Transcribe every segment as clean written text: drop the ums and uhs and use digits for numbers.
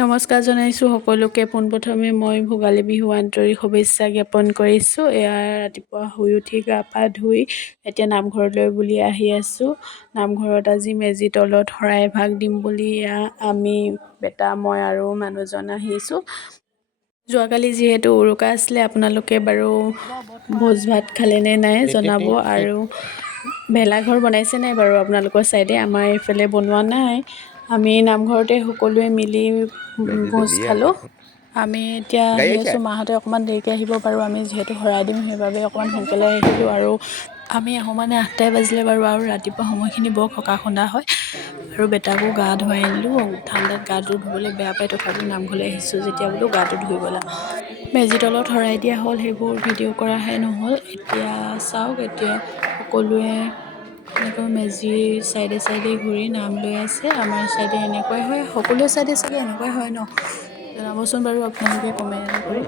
নমস্কাৰ জনাইছোঁ সকলোকে। পোনপ্ৰথমে মই ভোগালী বিহু আন্তৰিক শুভেচ্ছা জ্ঞাপন কৰিছোঁ। এয়া ৰাতিপুৱা শুই উঠি গা পা ধুই এতিয়া নামঘৰলৈ বুলি আহি আছোঁ। নামঘৰত আজি মেজি তলত শৰাই এভাগ দিম বুলি আমি বেটা মই আৰু মানুহজন আহিছোঁ। যোৱাকালি যিহেতু উৰুকা আছিলে, আপোনালোকে বাৰু ভোজ ভাত খালেনে নাই জনাব। আৰু ভেলাঘৰ বনাইছে নাই বাৰু আপোনালোকৰ ছাইডে? আমাৰ এইফালে বনোৱা নাই। আমি নামঘৰতে সকলোৱে মিলি ভোজ খালোঁ। আমি এতিয়া আহি আছোঁ। মাহঁতে অকণমান দেৰিকৈ আহিব বাৰু। আমি যিহেতু শৰাই দিম সেইবাবে অকণমান সোনকালে আহিলোঁ। আৰু আমি আহোঁ মানে 8টাই বাজিলে বাৰু। আৰু ৰাতিপুৱা সময়খিনি বৰ খকা খুন্দা হয়। আৰু বেটাকো গা ধুৱাই আনিলোঁ। ঠাণ্ডাত গাটো ধুবলৈ বেয়া পায়, তথাপিও নামঘৰলৈ আহিছোঁ যেতিয়া বোলো গাটো ধুই ব'লা। মেজি তলত শৰাই দিয়া হ'ল, সেইবোৰ ভিডিঅ' কৰাহে নহ'ল। এতিয়া চাওক, এতিয়া সকলোৱে এনেকৈ মেজিৰ চাইডে চাইডে ঘূৰি নাম লৈ আছে। আমাৰ চাইডে এনেকুৱাই হয়, সকলোৱে চাইডে চাগে এনেকুৱাই হয় ন? জনাবচোন বাৰু আপোনালোকে কমেণ্ট কৰি।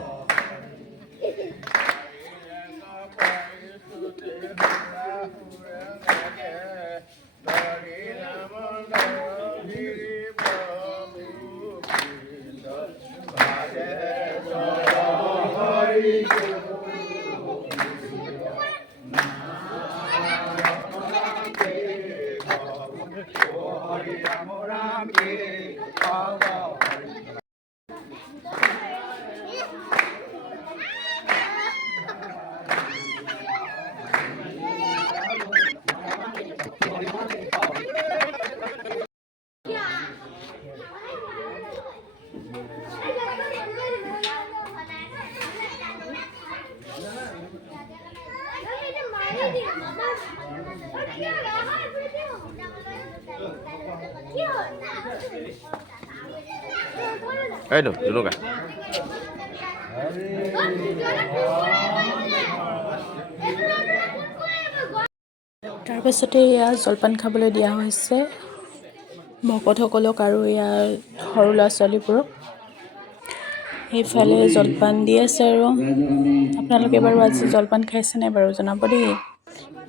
Ayo, dulu kan? তাৰপাছতে এয়া জলপান খাবলৈ দিয়া হৈছে ভকতসকলক আৰু ইয়াৰ সৰু ল'ৰা ছোৱালীবোৰক। সেইফালে জলপান দি আছে। আৰু আপোনালোকে বাৰু আজি জলপান খাইছে নাই বাৰু জনাব দেই।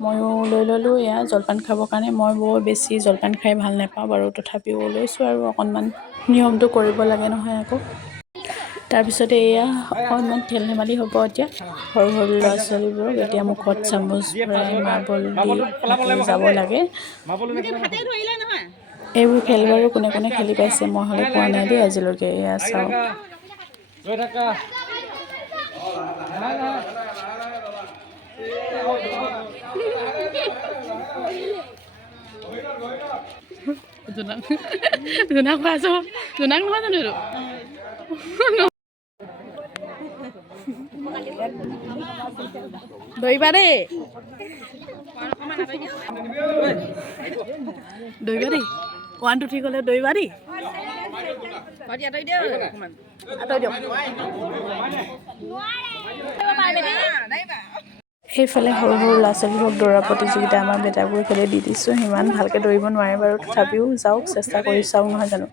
ময়ো লৈ ল'লোঁ এয়া জলপান খাবৰ কাৰণে। মই বৰ বেছি জলপান খাই ভাল নাপাওঁ বাৰু, তথাপিও লৈছোঁ আৰু অকণমান নিয়মটো কৰিব লাগে নহয় আকৌ। তাৰপিছতে এয়া অকণমান খেল ধেমালি হ'ব এতিয়া সৰু সৰু ল'ৰা ছোৱালীবোৰক। এতিয়া মুখত চামুচ ভৰাই মাৰ্বল দি এনেকৈ যাব লাগে। এইবোৰ খেল বাৰু কোনে কোনে খেলি পাইছে? মই হ'লে পোৱা নাই দেই আজিলৈকে। এয়া চাওক। জোনাক খোৱা আছো। জোনাক নহয় জানো এইটো? ধৰিবা দেই, দৌৰিবা দেই। 1 2 3 গ'লে দৌৰিবা দেই। সেইফালে সৰু সৰু ল'ৰা ছোৱালীবোৰক দৌৰা প্ৰতিযোগিতা আমাৰ বেটাবোৰ এইফালে দি দিছোঁ। সিমান ভালকৈ দৌৰিব নোৱাৰে বাৰু, তথাপিও যাওক, চেষ্টা কৰি চাওক নহয় জানো।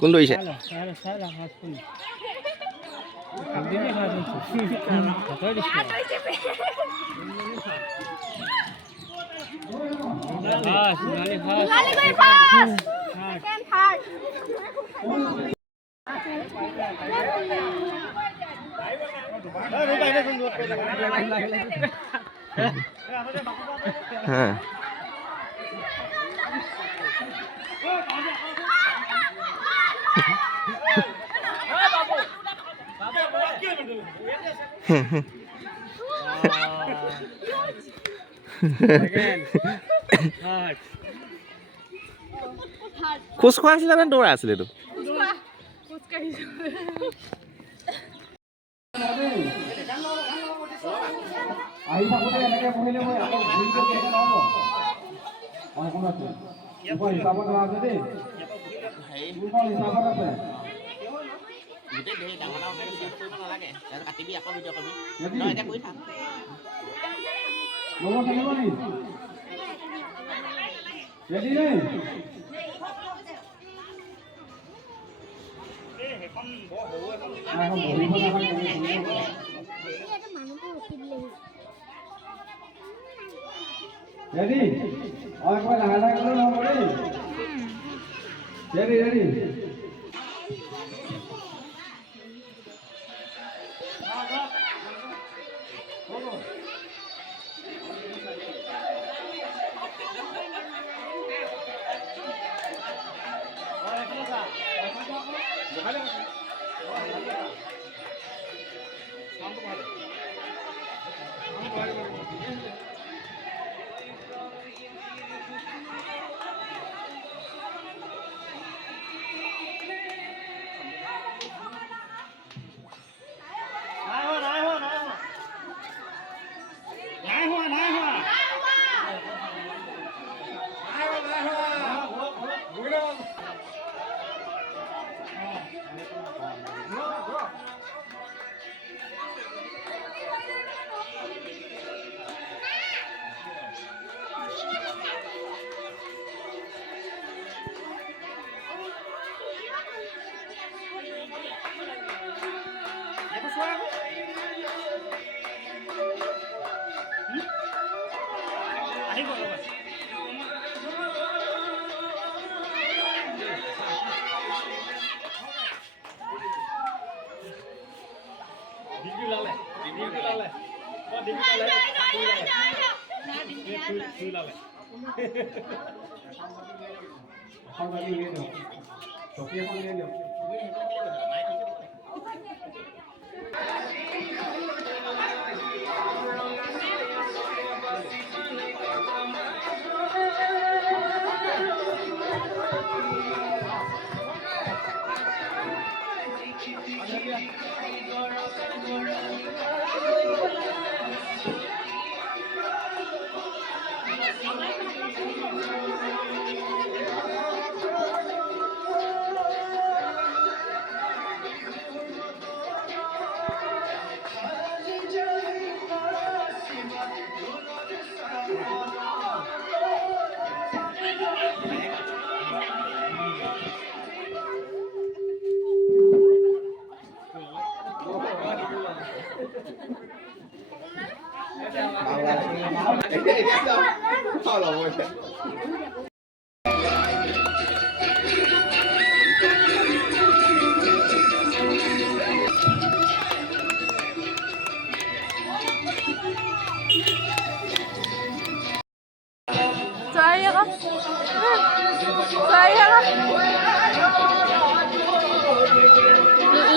কোন দৌৰিছে? হ্যাঁ। খোজ খোৱা আছিলে নে দৌৰা আছিলে এইটো? আহি থাকোঁতে এনেকৈ বহিলে মই আকৌ ঘূৰিব কেনেকৈ নহ'ব? Ready? All right, ready, ready.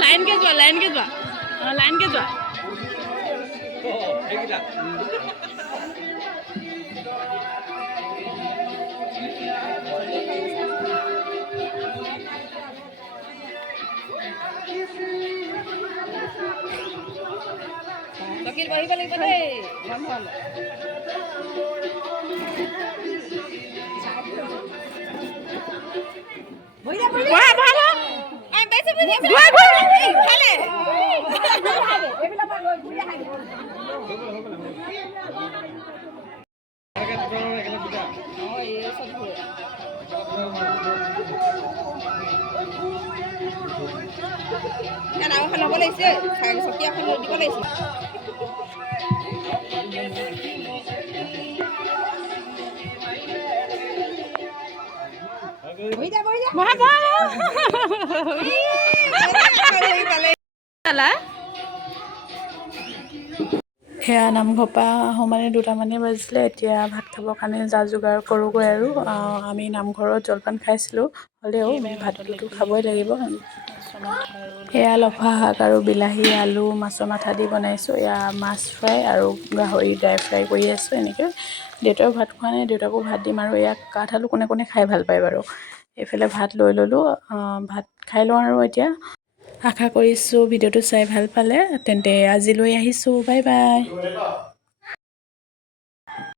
Line কে যোৱা লাইন কে যোৱা Bakil balik balik balik. Boleh boleh. Wah, bala. Ay, beso boleh. Wah, wah. Hale. Oh, iya, satu. Kan aku kan boleh sih. Saya sekian kan di boleh sih. Boleh dah, boleh dah. Wah, bala. সেয়া নামঘৰ পৰা সমানে 2টামানে বাজিলে। এতিয়া ভাত খাবৰ কাৰণে যা যোগাৰ কৰোঁগৈ আৰু আমি নামঘৰত জলপান খাইছিলোঁ, হ'লেও ভাতটোতো খাবই লাগিব। এয়া লফা শাক আৰু বিলাহী আলু মাছৰ মাথা দি বনাইছোঁ। এয়া মাছ ফ্ৰাই আৰু গাহৰি ড্ৰাই ফ্ৰাই কৰি আছোঁ। এনেকৈ দেউতাও ভাত খোৱা নাই, দেউতাকো ভাত দিম। আৰু এয়া কাঠআলু কোনে কোনে খাই ভাল পায় বাৰু। এইফালে ভাত লৈ ল'লোঁ, ভাত খাই লওঁ আৰু এতিয়া। আশা কৰিছোঁ ভিডিঅ'টো চাই ভাল পালে। তেন্তে আজিলৈ আহিছোঁ, বাই বাই।